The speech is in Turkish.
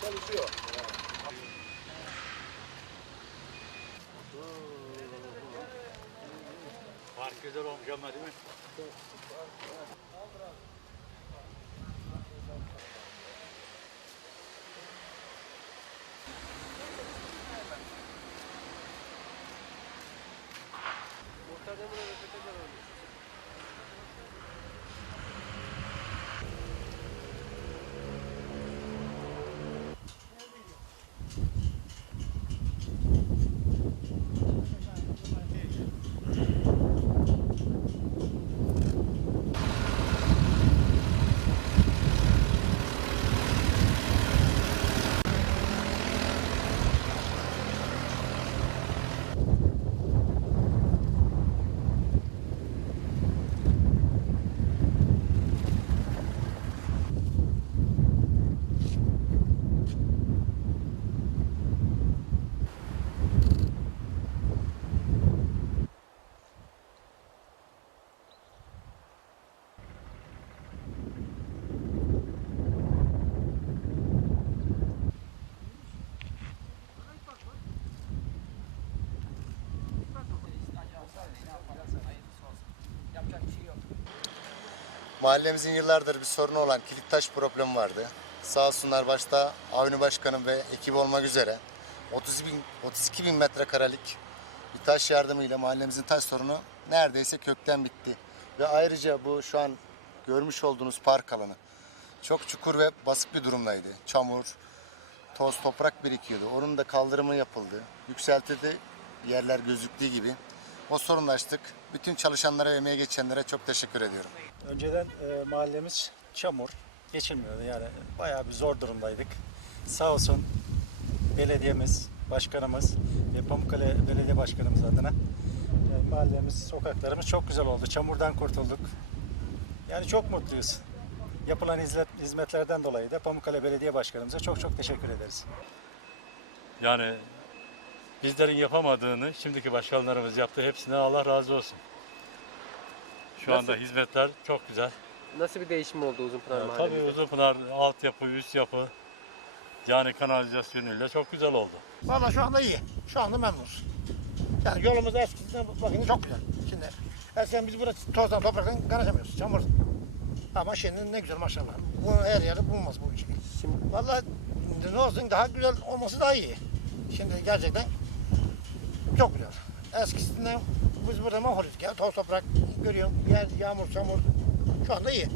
çalışıyor. Fark güzel olmuş ama değil mi? Mahallemizin yıllardır bir sorunu olan kilit taş problemi vardı. Sağ olsunlar başta Avni Başkanım ve ekibi olmak üzere 30 bin, 32 bin metrekarelik bir taş yardımıyla mahallemizin taş sorunu neredeyse kökten bitti. Ve ayrıca bu şu an görmüş olduğunuz park alanı çok çukur ve basık bir durumdaydı. Çamur, toz, toprak birikiyordu. Onun da kaldırımı yapıldı. Yükseltildi yerler gözüktüğü gibi. O sorunu açtık. Bütün çalışanlara ve emeğe geçenlere çok teşekkür ediyorum. Önceden e, mahallemiz çamur, geçilmiyordu yani bayağı bir zor durumdaydık. Sağ olsun belediyemiz, başkanımız ve Pamukkale Belediye Başkanımız adına yani mahallemiz, sokaklarımız çok güzel oldu. Çamurdan kurtulduk. Yani çok mutluyuz. Yapılan hizmet, hizmetlerden dolayı da Pamukkale Belediye Başkanımıza çok çok teşekkür ederiz. Yani bizlerin yapamadığını şimdiki başkanlarımız yaptı. Hepsine Allah razı olsun. Şu anda hizmetler çok güzel. Nasıl bir değişim oldu Uzunpınar Yani tabii? Uzunpınar altyapı, üst yapı yani kanalizasyonuyla çok güzel oldu. Valla şu anda iyi. Şu anda memnunuz. Yani yolumuz eskisinden bakın çok güzel. Şimdi eskiden biz burada tozdan topraktan karışamıyoruz. Çamur. Ama şimdi ne güzel maşallah. Bu her yerde bulunmaz bu şey. Şimdi Valla ne olsun daha güzel olması daha iyi. Şimdi gerçekten çok güzel. Eskisinden biz burada mahvoluz. Toz toprak görüyorum. Yer, yağmur, çamur. Şu anda iyi.